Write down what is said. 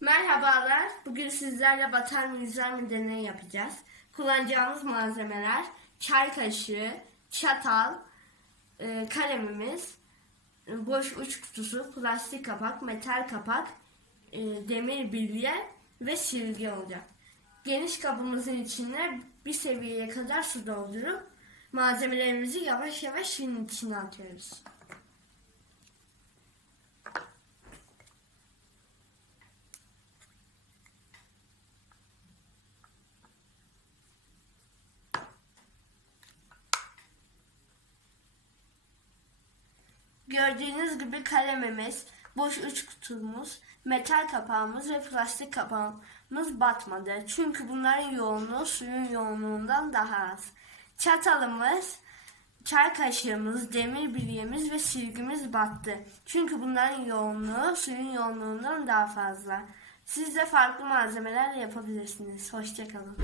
Merhabalar. Bugün sizlerle batar mı yüzer yapacağız. Kullanacağımız malzemeler çay kaşığı, çatal, e, kalemimiz, boş uç kutusu, plastik kapak, metal kapak, e, demir bilye ve silgi olacak. Geniş kabımızın içine bir seviyeye kadar su doldurup malzemelerimizi yavaş yavaş suyun içine atıyoruz. Gördüğünüz gibi kalemimiz, boş uç kutumuz, metal kapağımız ve plastik kapağımız batmadı. Çünkü bunların yoğunluğu suyun yoğunluğundan daha az. Çatalımız, çay kaşığımız, demir bilyemiz ve silgimiz battı. Çünkü bunların yoğunluğu suyun yoğunluğundan daha fazla. Siz de farklı malzemelerle yapabilirsiniz. Hoşçakalın.